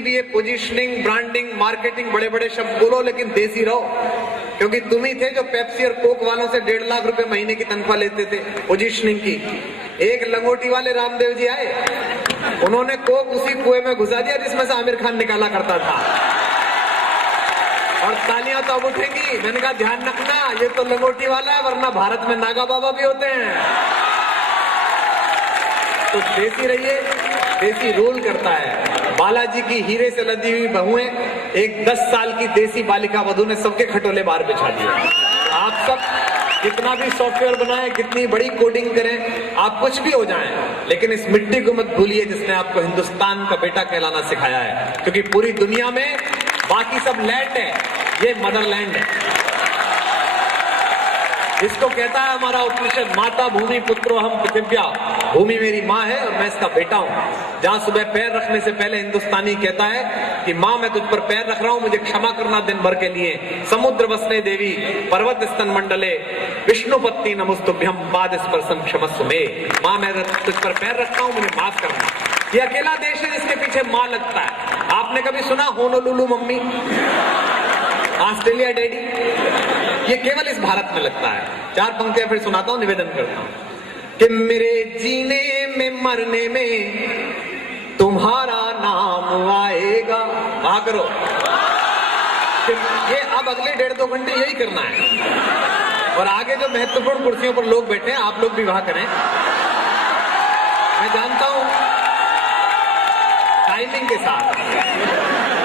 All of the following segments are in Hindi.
भी ये पोजीशनिंग, ब्रांडिंग, मार्केटिंग, बड़े बड़े शब्द बोलो, लेकिन देसी रहो, क्योंकि तुम ही थे जो पेप्सी और कोक वालों से 1.5 लाख रुपए महीने की तनख्वाह लेते थे पोजीशनिंग की। एक लंगोटी वाले रामदेव जी आए, उन्होंने कोक उसी कुएं में घुसा दिया जिसमें से आमिर खान निकाला करता था, और तालियां तो अब उठेंगी। मैंने कहा ध्यान रखना, ये तो लंगोटी वाला है, वरना भारत में नागा बाबा भी होते हैं। तो देसी रहिए, देसी रूल करता है। बालाजी की हीरे से लदी हुई बहुएं, एक 10 साल की देसी बालिका वधू ने सबके खटोले बाहर बिछा दिए। आप सब कितना भी सॉफ्टवेयर बनाएं, कितनी बड़ी कोडिंग करें, आप कुछ भी हो जाएं, लेकिन इस मिट्टी को मत भूलिए जिसने आपको हिंदुस्तान का बेटा कहलाना सिखाया है, क्योंकि पूरी दुनिया में बाकी सब लैंड है, ये मदरलैंड है। इसको कहता है हमारा उपनिषद, माता भूमि पुत्रो हम पृथिव्या, भूमि मेरी माँ है और मैं इसका बेटा हूँ। जहाँ सुबह पैर रखने से पहले हिंदुस्तानी कहता है कि माँ मैं तुझ पर पैर रख रहा हूँ, मुझे क्षमा करना दिन भर के लिए। समुद्र वसने देवी पर्वत स्तन मंडले विष्णुपत्नी नमस्तुभ्यम पाद स्पर्शम क्षमस्व मे। माँ मैं तुझ पर पैर रखता हूँ, मुझे माफ करना। ये अकेला देश है जिसके पीछे माँ लगता है। आपने कभी सुना होनोलुलु मम्मी, ऑस्ट्रेलिया डैडी? ये केवल इस भारत में लगता है। 4 पंक्तियां फिर सुनाता हूं, निवेदन करता हूं कि मेरे जीने में मरने में तुम्हारा नाम आएगा। वहां करो ये, अब अगले 1.5-2 घंटे यही करना है। और आगे जो महत्वपूर्ण कुर्सियों पर लोग बैठे हैं, आप लोग भी वहां करें। मैं जानता हूं टाइमिंग के साथ,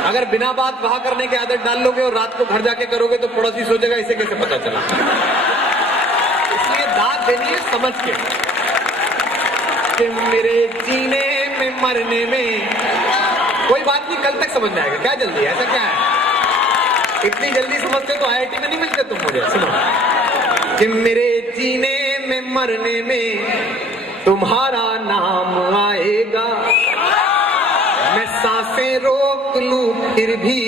अगर बिना बात वहां करने की आदत डाल लोगे और रात को घर जाके करोगे तो पड़ोसी सोचेगा इसे कैसे पता चला। इसलिए दाद देनी है समझ के कि मेरे जीने में मरने में कोई बात नहीं, कल तक समझ में आएगा। क्या जल्दी है, ऐसा क्या है? इतनी जल्दी समझते तो IIT में नहीं मिलते तुम मुझे। सुनो कि मेरे जीने में मरने में तुम्हारा नाम आएगा, मैं सांसें रोक लूं फिर भी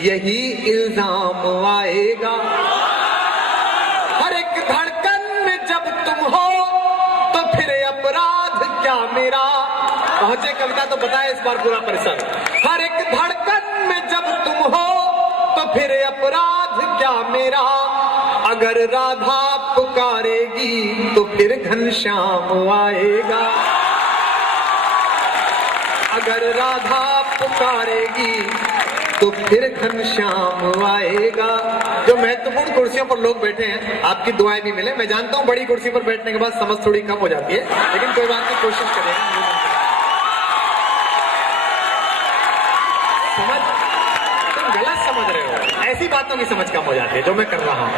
यही इल्जाम आएगा। हर एक धड़कन में जब तुम हो तो फिर अपराध क्या मेरा। पहुंचे कविता तो बताए इस बार पूरा परिसर। हर एक धड़कन में जब तुम हो तो फिर अपराध क्या मेरा। अगर राधा पुकारेगी तो फिर घनश्याम आएगा। अगर राधा पुकारेगी तो फिर घनश्याम आएगा। जो महत्वपूर्ण कुर्सियों पर लोग बैठे हैं, आपकी दुआएं भी मिले। मैं जानता हूं बड़ी कुर्सी पर बैठने के बाद समझ थोड़ी कम हो जाती है, लेकिन कोई बात नहीं, कोशिश करें। समझ, तुम गलत समझ रहे हो, ऐसी बातों की समझ कम हो जाती है जो मैं कर रहा हूं।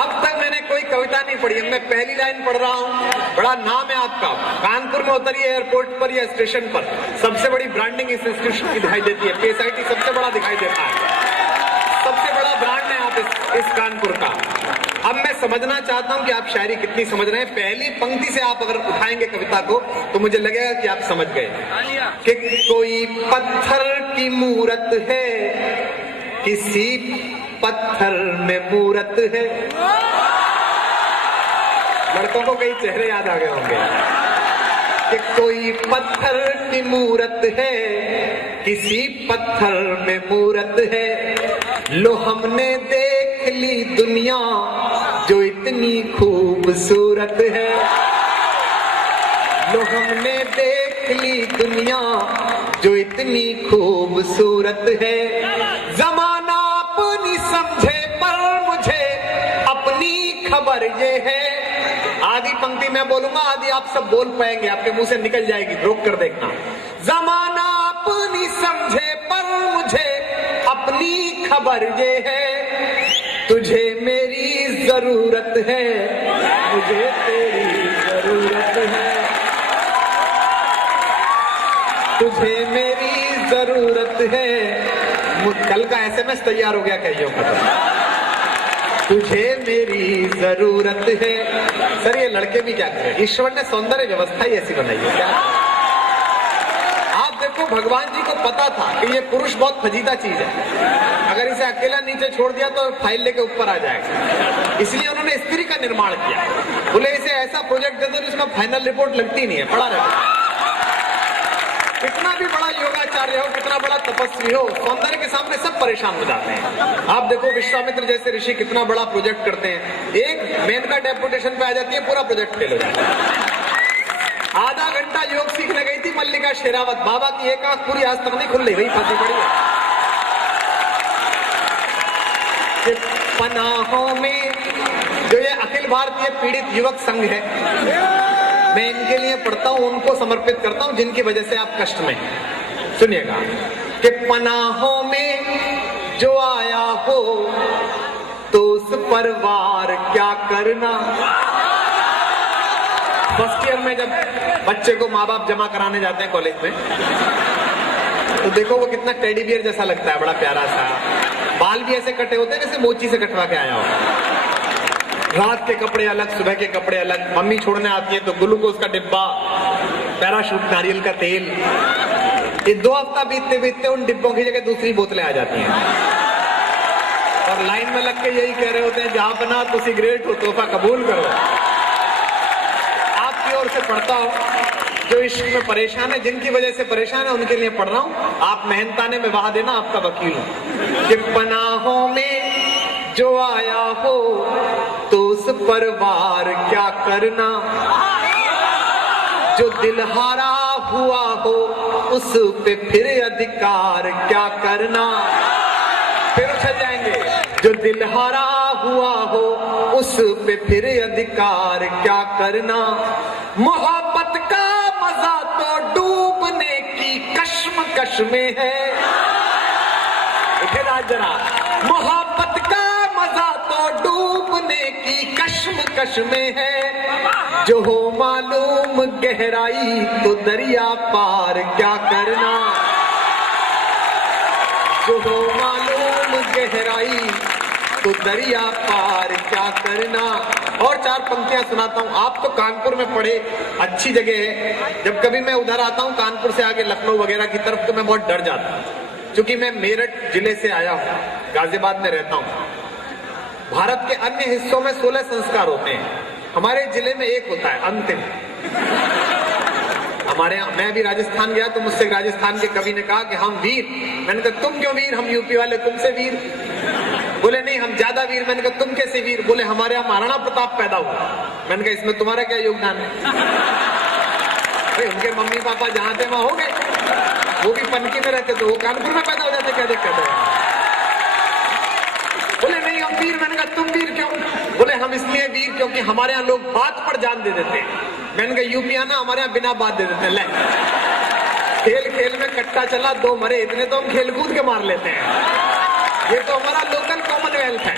अब तक मैंने कोई कविता नहीं पढ़ी, मैं पहली लाइन पढ़ रहा हूं। बड़ा नाम है आपका, कानपुर में उतरिए एयरपोर्ट पर या स्टेशन पर, सबसे बड़ी ब्रांडिंग इस इंस्टीट्यूशन की दिखाई देती है। PSIT सबसे बड़ा दिखाई देता है, सबसे बड़ा ब्रांड है आप इस कानपुर का। अब मैं समझना चाहता हूं कि आप शायरी कितनी समझ रहे हैं। पहली पंक्ति से आप अगर उठाएंगे कविता को तो मुझे लगेगा कि आप समझ गए कि कोई पत्थर की मूरत है, किसी पत्थर में मूरत है। लड़कों को कई चेहरे याद आ गए होंगे कि कोई पत्थर की मूरत है, किसी पत्थर में मूरत है। लो हमने देख ली दुनिया जो इतनी खूबसूरत है। लो हमने देख ली दुनिया जो इतनी खूबसूरत है। जमाना अपनी समझे पर मुझे अपनी खबर ये है। आधी पंक्ति मैं बोलूंगा, आधी आप सब बोल पाएंगे, आपके मुंह से निकल जाएगी, रोक कर देखना। जमाना अपनी समझे पर मुझे अपनी खबर ये है। तुझे मेरी जरूरत है, मुझे तेरी जरूरत है। तुझे मेरी जरूरत है। कल का SMS तैयार हो गया कईयों का। तुझे मेरी जरूरत है। सर ये लड़के भी क्या करें, ईश्वर ने सौंदर्य व्यवस्था ही ऐसी बनाई है। क्या आप देखो, भगवान जी को पता था कि ये पुरुष बहुत फजीदा चीज है, अगर इसे अकेला नीचे छोड़ दिया तो फाइल लेके ऊपर आ जाएगा। इसलिए उन्होंने स्त्री का निर्माण किया। बोले इसे ऐसा प्रोजेक्ट दे दो जिसमें फाइनल रिपोर्ट लगती नहीं है, पड़ा रहता। कितना भी बड़ा योगाचार्य हो, कितना बड़ा तपस्वी हो, सौंदर्य के सामने सब परेशान हो जाते हैं। आप देखो विश्वामित्र जैसे ऋषि कितना बड़ा प्रोजेक्ट करते हैं, एक मेनका डेपुटेशन पे आ जाती है, पूरा प्रोजेक्ट फेल हो जाता है। आधा घंटा योग सीखने गई थी मल्लिका शेरावत, बाबा की एक आंख पूरी आज तक नहीं खुल रही, वही फंसी पड़ी है। पनाहों में जो ये अखिल भारतीय पीड़ित युवक संघ है, मैं इनके लिए पढ़ता हूं, उनको समर्पित करता हूं जिनकी वजह से आप कष्ट में हैं। सुनिएगा कि पनाहों में जो आया हो तो उस पर वार क्या करना। फर्स्ट ईयर में जब बच्चे को माँ बाप जमा कराने जाते हैं कॉलेज में, तो देखो वो कितना टेडी बियर जैसा लगता है, बड़ा प्यारा सा, बाल भी ऐसे कटे होते हैं जैसे मोची से कटवा के आया हो। रात के कपड़े अलग, सुबह के कपड़े अलग, मम्मी छोड़ने आती है तो ग्लूकोज का डिब्बा, पैराशूट, नारियल का तेल। ये 2 हफ्ता बीतते बीतते उन डिब्बों की जगह दूसरी बोतलें आ जाती हैं और लाइन में लग के यही कह रहे होते हैं, जहां बना तो सिगरेट हो, तोहफा कबूल करो। आपकी ओर से पढ़ता हूं, जो इश्क में परेशान है, जिनकी वजह से परेशान है, उनके लिए पढ़ रहा हूं। आप मेहनताने में वहां देना, आपका वकील हूं। कि पनाहों में जो आया हो तो उस पर वार क्या करना। जो दिल हारा हुआ हो उस पे फिर अधिकार क्या करना। फिर उछल जाएंगे। जो दिल हारा हुआ हो उस पे फिर अधिकार क्या करना। मोहब्बत का मजा तो डूबने की कश्मकश में है। जरा, मोहब्बत का मजा तो डूबने की कश्मकश में है। जो हो मालूम गहराई तो दरिया पार क्या करना। जो हो मालूम गहराई तो दरिया पार क्या करना। और 4 पंक्तियां सुनाता हूं। आप तो कानपुर में पढ़े, अच्छी जगह है। जब कभी मैं उधर आता हूं कानपुर से आगे लखनऊ वगैरह की तरफ, तो मैं बहुत डर जाता हूं, क्योंकि मैं मेरठ जिले से आया हूं, गाजियाबाद में रहता हूं। भारत के अन्य हिस्सों में 16 संस्कार होते हैं, हमारे जिले में एक होता है, अंतिम। हमारे यहाँ, मैं भी राजस्थान गया तो मुझसे राजस्थान के कवि ने कहा कि हम वीर। मैंने कहा तुम क्यों वीर, हम यूपी वाले तुमसे वीर। बोले नहीं हम ज्यादा वीर। मैंने कहा तुम कैसे वीर। बोले हमारे यहाँ महाराणा प्रताप पैदा हुआ। मैंने कहा इसमें तुम्हारा क्या योगदान है। उनके मम्मी पापा जहां थे वहां हो गए, वो भी पनकी में रहते, तो वो कानपुर में पैदा हो जाते, क्या दिक्कत है। बोले नहीं हम वीर। मैंने कहा तुम वीर क्यों। बोले हम इसलिए वीर क्योंकि हमारे यहाँ लोग बात पर जान दे देते हैं। मैंने कहा यूपी आना, हमारे यहाँ बिना बात दे देते हैं। ले खेल खेल में कट्टा चला 2 मरे, इतने तो हम खेल कूद के मार लेते हैं। ये तो हमारा लोकल कॉमनवेल्थ है।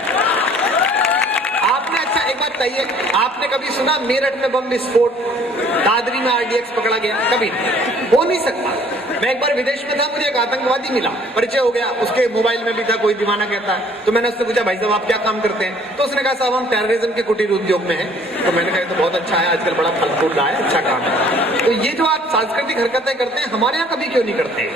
आपने, अच्छा एक बात बताइए, आपने कभी सुना मेरठ में बम विस्फोट, दादरी में RDX पकड़ा गया? कभी हो नहीं सकता। मैं एक बार विदेश में था, मुझे एक आतंकवादी मिला, परिचय हो गया, उसके मोबाइल में भी था कोई दीवाना कहता है। तो मैंने उससे पूछा भाई साहब आप क्या काम करते हैं। तो उसने कहा साहब हम टेररिज्म के कुटीर उद्योग में हैं। तो मैंने कहा तो बहुत अच्छा है, आजकल बड़ा फल फूल रहा है, अच्छा काम है। तो ये जो आप सांस्कृतिक हरकतें करते हैं हमारे यहाँ कभी क्यों नहीं करते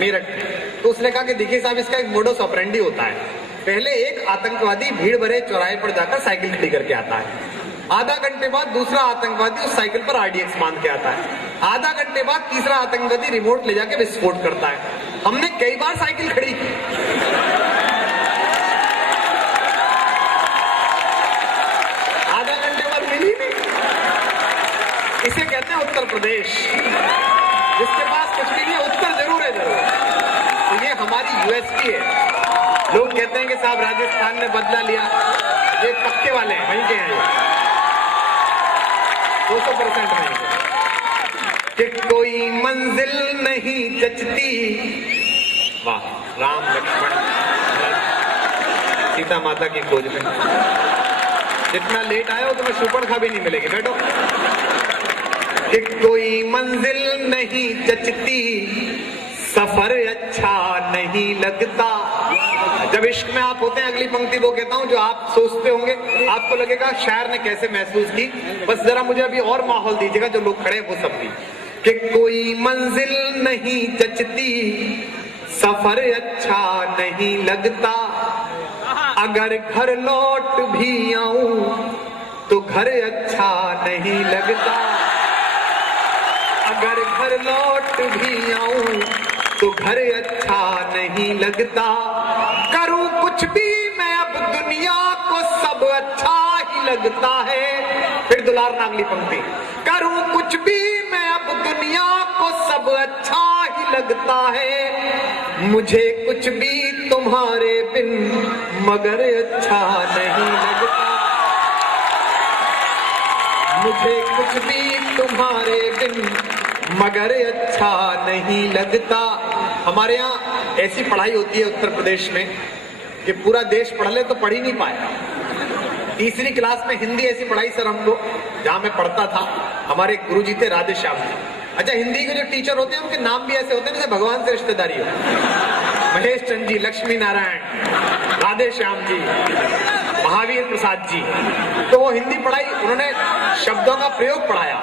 मेरठ में। तो उसने कहा कि देखिए साहब इसका एक मोडस ऑपरेंडी होता है। पहले एक आतंकवादी भीड़ भरे चौराहे पर जाकर साइकिल खड़ी करके आता है। आधा घंटे बाद दूसरा आतंकवादी उस साइकिल पर RDX बांध के आता है। आधा घंटे बाद तीसरा आतंकवादी रिमोट ले जाके विस्फोट करता है। हमने कई बार साइकिल खड़ी की। आधा घंटे बाद मिली नहीं। इसे कहते हैं उत्तर प्रदेश, जिसके पास कुछ भी नहीं है, उत्तर जरूर है जरूर। तो ये हमारी USP है। लोग कहते हैं कि साहब राजस्थान ने बदला लिया, ये पक्के वाले हैं, वहीं के हैं 200% नहीं। कि कोई मंजिल नहीं जचती। वाह, राम लक्ष्मण सीता माता की खोज में। जितना लेट आए हो तुम्हें सुपर्णखा भी नहीं मिलेगी, बैठो। कि कोई मंजिल नहीं जचती, सफर अच्छा नहीं लगता। जब इश्क में आप होते हैं, अगली पंक्ति वो कहता हूं जो आप सोचते होंगे, आपको लगेगा शायर ने कैसे महसूस की। बस जरा मुझे अभी और माहौल दीजिएगा, जो लोग खड़े वो सब भी। कि कोई मंजिल नहीं जचती, सफर अच्छा नहीं लगता। अगर घर लौट भी आऊं तो घर अच्छा नहीं लगता। अगर घर लौट भी आऊं तो घर अच्छा नहीं लगता, करूं कुछ भी मैं अब दुनिया को सब अच्छा ही लगता है। फिर दुलार नागली पंक्ति, करूं कुछ भी मैं अब दुनिया को सब अच्छा ही लगता है, मुझे कुछ भी तुम्हारे बिन मगर अच्छा नहीं लगता, मुझे कुछ भी तुम्हारे बिन मगर अच्छा नहीं लगता। हमारे यहाँ ऐसी पढ़ाई होती है उत्तर प्रदेश में कि पूरा देश पढ़ ले तो पढ़ ही नहीं पाए। तीसरी क्लास में हिंदी ऐसी पढ़ाई सर हमको, जहां मैं पढ़ता था, हमारे गुरुजी थे राधे श्याम जी। अच्छा, हिंदी के जो टीचर होते हैं उनके नाम भी ऐसे होते हैं जैसे भगवान से रिश्तेदारी हो। महेश चंद जी, लक्ष्मी नारायण, राधे श्याम जी, महावीर प्रसाद जी। तो वो हिंदी पढ़ाई, उन्होंने शब्दों का प्रयोग पढ़ाया,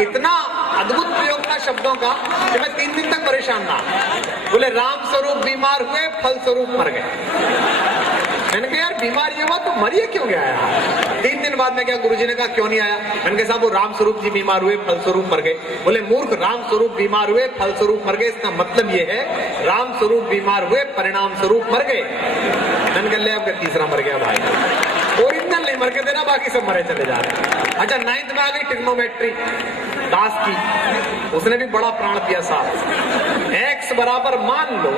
इतना अद्भुत प्रयोग था शब्दों का कि मैं 3 दिन तक परेशान था। बोले राम स्वरूप बीमार हुए, फल स्वरूप मर गए। मैंने कहा यार बीमार ये हुआ तो मरिए क्यों गया यार? 3 दिन बाद में क्या, गुरुजी ने कहा क्यों नहीं आया? मैंने कहा साहब वो राम स्वरूप जी बीमार हुए, फल स्वरूप मर गए। बोले मूर्ख, राम स्वरूप बीमार हुए, फल स्वरूप मर गए, इसका मतलब ये है राम स्वरूप बीमार हुए, परिणाम स्वरूप मर गए। मैंने कहा ले आपका तीसरा मर गया भाई, ओरिजिनल नहीं मर के देना, बाकी सब मरे चले जा रहे। अच्छा, 9th में आ गई ट्रिग्नोमेट्री दास की, उसने भी बड़ा प्राण पिया साहब। x बराबर मान लो,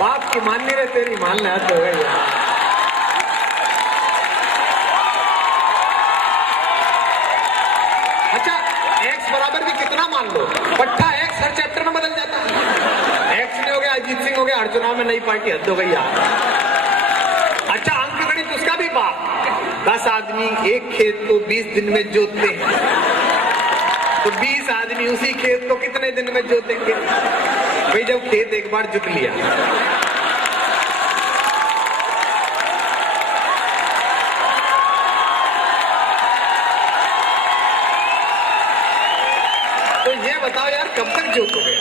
बाप की माननी रहे तेरी मान ले तो है यार। अच्छा, x बराबर भी कितना मान लो, पट्टा x हर चैप्टर में बदल जाता है। x ने हो गया अजीत सिंह हो गया, अर्जुना में नई पार्टी, हद हो गई यार। अच्छा, अंक गणित उसका भी बाप, 10 आदमी एक खेत को 20 दिन में जोतते हैं, तो 20 आदमी उसी खेत को कितने दिन में जोतेंगे? भाई जब खेत एक बार जुत लिया, तो ये बताओ यार कब तक जोत हो गया?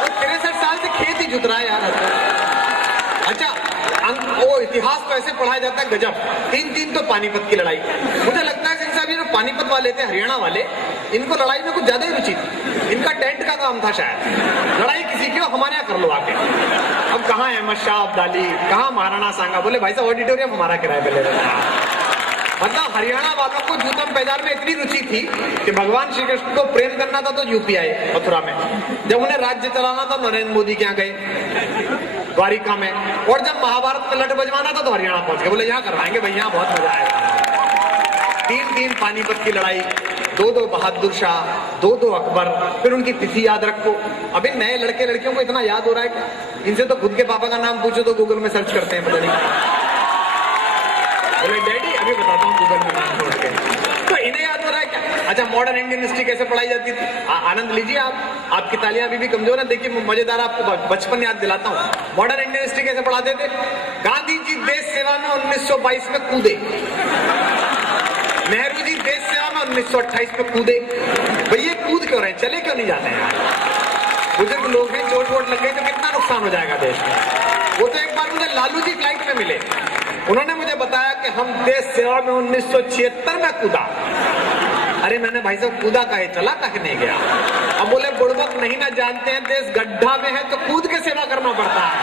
तो 63 साल से खेत ही जुत रहा है यार। अच्छा, वो इतिहास तो ऐसे पढ़ाया जाता है गजब। 3 तो पानीपत की लड़ाई, मुझे लगता है कि साहब ये जो पानीपत वाले थे, हरियाणा वाले, इनको लड़ाई में कुछ ज्यादा ही रुचि थी। इनका टेंट का काम था शायद, लड़ाई किसी की हो हमारे यहाँ कर लो आके। अब कहाँ अहमद शाह अब्दाली, कहाँ महाराणा सांगा, बोले भाई साहब ऑडिटोरियम हमारा किराए पे ले लेना। मतलब हरियाणा वालों को जूतम पैजार में इतनी रुचि थी कि भगवान श्री कृष्ण को प्रेम करना था तो यूपी आए मथुरा में, जब उन्हें राज्य चलाना था नरेंद्र मोदी के यहाँ गए द्वारिका में, और जब महाभारत में लट बजवाना था तो हरियाणा पहुंच गए, बोले यहाँ करवाएंगे भाई, यहाँ बहुत मजा आएगा। 3 पानीपत की लड़ाई, 2 बहादुर शाह, 2 अकबर, फिर उनकी तिथि याद रखो। अभी नए लड़के लड़कियों को इतना याद हो रहा है कि इनसे तो खुद के पापा का नाम पूछो तो गूगल में सर्च करते हैं, पता नहीं। बोले डैडी अभी बताता हूँ गूगल में नाम खोल के, तो इन्हें याद हो रहा है क्या? अच्छा, मॉडर्न इंडियन हिस्ट्री कैसे पढ़ाई जाती थी, आनंद लीजिए आप, आपकी तालियां अभी भी कमजोर है। देखिए मजेदार, आपको बचपन याद दिलाता हूँ। मॉडर्न इंडियन हिस्ट्री कैसे पढ़ाते थे? गांधी जी देश सेवा में 1922 में कूदे, नेहरू जी देश सेवा में 1928 में कूदे। भाई ये कूद क्यों रहे, चले क्यों नहीं जाते हैं? बुजुर्ग लोग हैं, चोट वोट लग गई तो कितना नुकसान हो जाएगा देश में। वो तो एक बार मुझे लालू जी फ्लाइट में मिले, उन्होंने मुझे बताया कि हम देश सेवा में 1976 में कूदा। अरे मैंने भाई साहब कूदा काहे, चला काहे नहीं गया? अब बोले बुड़बक नहीं ना जानते हैं, देश गड्ढा में है तो कूद के सेवा करना पड़ता है,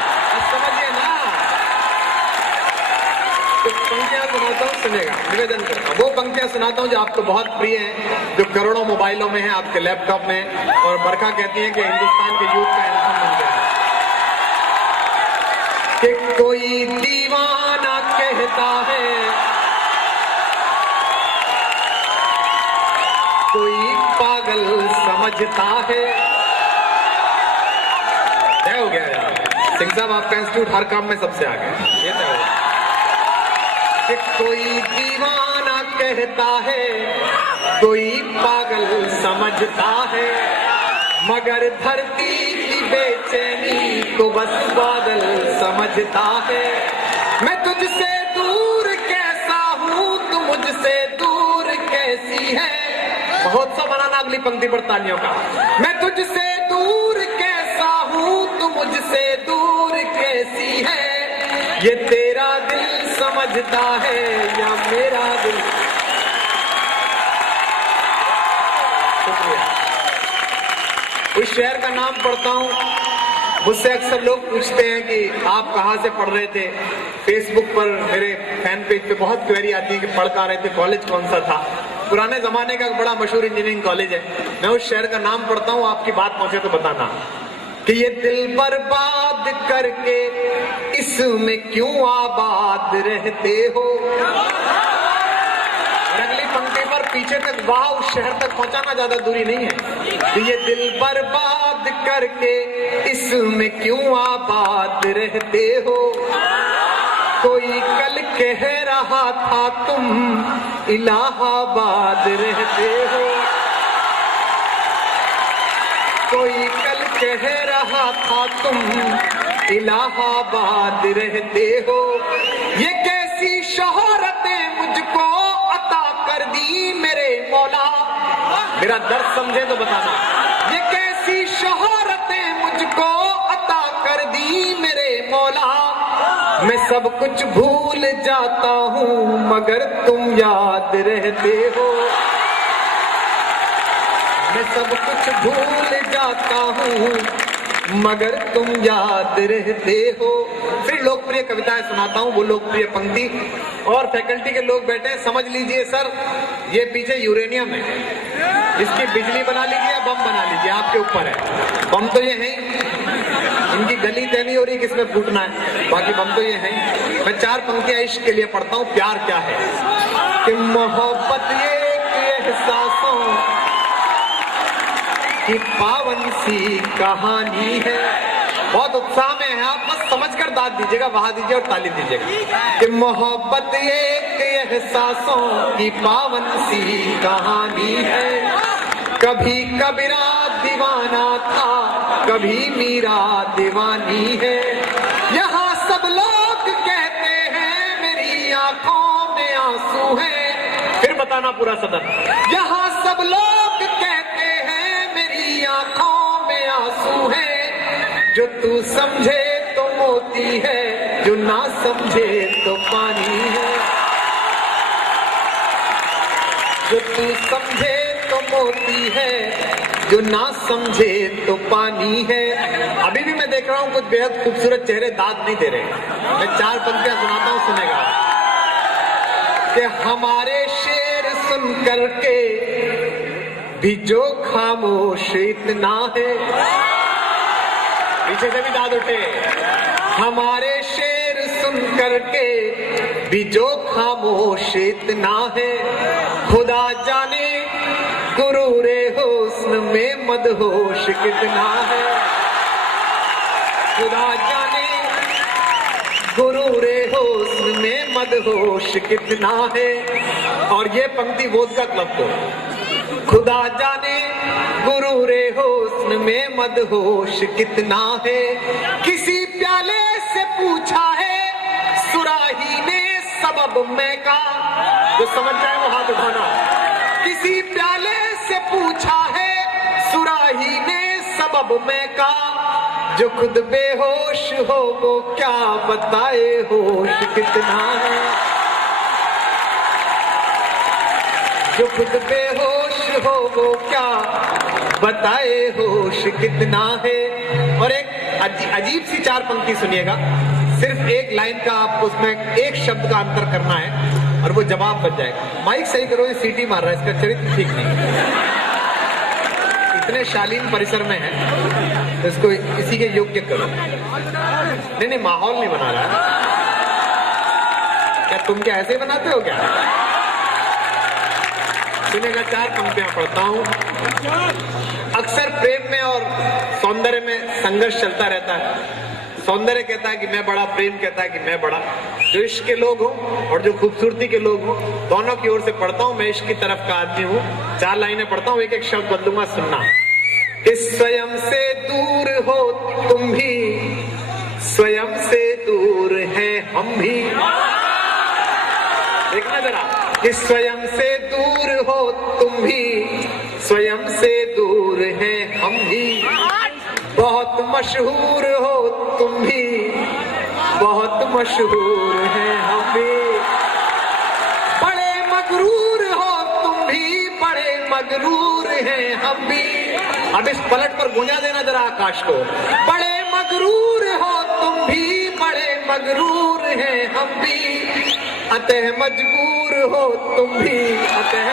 समझिए ना। तो पंक्तियां सुनाता हूँ, सुनेगा, निवेदन करता हूँ। वो पंक्तियां सुनाता हूँ जो आपको बहुत प्रिय हैं, जो करोड़ों मोबाइलों में है, आपके लैपटॉप में, और बरखा कहती है कि हिंदुस्तान के यूथ का एंथम बन गया कि कोई दीवाना कहता है, कोई पागल समझता है। तय हो गया यार, सिंह साहब आपका इंस्टीट्यूट हर काम में सबसे आगे, ये तय हो गया कि कोई दीवाना कहता है, कोई पागल समझता है, मगर धरती की बेचैनी को बस बादल समझता है। मैं तुझसे दूर कैसा हूँ, तू मुझसे दूर कैसी है। महोत्सव मनाना अगली पंक्ति पर तालियों का। मैं तुझसे दूर कैसा हूँ, तू मुझसे दूर कैसी है। ये तेरा दिल समझता है या मेरा दिल? उस शहर का नाम पढ़ता हूँ। मुझसे अक्सर लोग पूछते हैं कि आप कहाँ से पढ़ रहे थे। फेसबुक पर मेरे फैन पेज पे बहुत क्वेरी आती है कि पढ़ कहाँ रहे थे, कॉलेज कौन सा था। पुराने जमाने का बड़ा मशहूर इंजीनियरिंग कॉलेज है। मैं उस शहर का नाम पढ़ता हूँ, आपकी बात पहुंचे तो बताना कि ये दिल बर्बाद करके इसमें क्यों आबाद रहते हो। अगली पंक्ति पर पीछे तक वाह उस शहर तक पहुंचाना ज्यादा दूरी नहीं है। कि ये दिल बर्बाद करके इसमें क्यों आबाद रहते हो। कोई कल कह रहा था तुम इलाहाबाद रहते हो। कोई कल कह रहा था तुम इलाहाबाद रहते हो। ये कैसी शोहरतें मुझको अता कर दी मेरे मौला। मेरा दर्द समझे तो बताना। ये कैसी शोहरतें मुझको अता कर दी मेरे मौला। मैं सब कुछ भूल जाता हूँ मगर तुम याद रहते हो। मैं सब कुछ भूल जाता हूँ मगर तुम याद रहते हो। फिर लोकप्रिय कविताएं सुनाता हूँ, वो लोकप्रिय पंक्ति। और फैकल्टी के लोग बैठे हैं, समझ लीजिए सर ये पीछे यूरेनियम है, इसकी बिजली बना लीजिए या बम बना लीजिए, आपके ऊपर है। बम तो ये है, इनकी गली तय नहीं हो रही किसमें फूटना है, बाकी बम तो ये है। मैं 4 पंक्तियां इश्क के लिए पढ़ता हूँ। प्यार क्या है कि मोहब्बत ये एहसासों की पावन सी कहानी है। बहुत उत्साह में है आप, बस समझकर दाद दीजिएगा, वहा दीजिए और ताली दीजिएगा। कि मोहब्बत एक एहसासों की पावन सी कहानी है। कभी कबीरा दीवाना था, कभी मीरा दीवानी है। यहाँ सब लोग कहते हैं मेरी आंखों में आंसू है। फिर बताना पूरा सदन। यहाँ सब लोग कहते हैं मेरी आंखों में आंसू है। जो तू समझे तो मोती है, जो ना समझे तो पानी है। जो तू समझे तो मोती है, जो ना समझे तो पानी है। अभी भी मैं देख रहा हूँ कुछ बेहद खूबसूरत चेहरे दाद नहीं दे रहे। मैं 4 पंक्तियां सुनाता हूँ, सुनेगा। कि हमारे शेर सुन करके भी जो खामोश इतना है। पीछे से भी दाद उठे। हमारे शेर सुन करके भी जो खामोश इतना है। खुदा जाने गुरूरे हुस्न में मदहोश कितना है। खुदा जाने गुरूरे हुस्न में मदहोश कितना है। और ये पंक्ति वोदका क्लब को। खुदा जाने गुरूरे हुस्न में मदहोश कितना है। किसी प्याले से पूछा है सुराही ने सबब मैं का। जो समझ जाए वो हाथ उठाना। किसी प्याले से पूछा है सुराही ने सबब मैं का। जो खुद बेहोश हो वो क्या बताए होश कितना है। जो खुद बेहोश हो वो क्या बताए होश कितना है। और एक अजीब सी 4 पंक्ति सुनिएगा। सिर्फ एक लाइन का आपको उसमें एक शब्द का अंतर करना है और वो जवाब बच जाएगा। माइक सही करो, ये सीटी मार रहा है, इसका चरित्र ठीक नहीं। इतने शालीन परिसर में है तो इसको इसी के योग्य करो। नहीं, माहौल नहीं बना रहा है। क्या तुम क्या ऐसे बनाते हो क्या? सुनेगा, 4 पंक्तियां पढ़ता हूं। अक्सर प्रेम में और सौंदर्य में संघर्ष चलता रहता है। सौंदर्य कहता है कि मैं बड़ा, प्रेम कहता है कि मैं बड़ा। जो इश्क के लोग हो और जो खूबसूरती के लोग हो, दोनों की ओर से पढ़ता हूं। मैं इश्क की तरफ का आदमी हूं। 4 लाइनें पढ़ता हूं, एक एक शब्द बदलूंगा, सुनना। इस स्वयं से दूर हो तुम भी, स्वयं से दूर है हम भी। देखना जरा। कि स्वयं से दूर हो तुम भी, स्वयं से दूर है हम भी। बहुत मशहूर हो तुम भी, बहुत मशहूर है हम भी। बड़े मगरूर हो तुम भी, बड़े मगरूर हैं हम भी। अब इस पलट पर गुंजा देना जरा आकाश को। बड़े मगरूर हो तुम भी, बड़े मगरूर हैं हम भी, अतः मजबूर हो तुम भी, अतः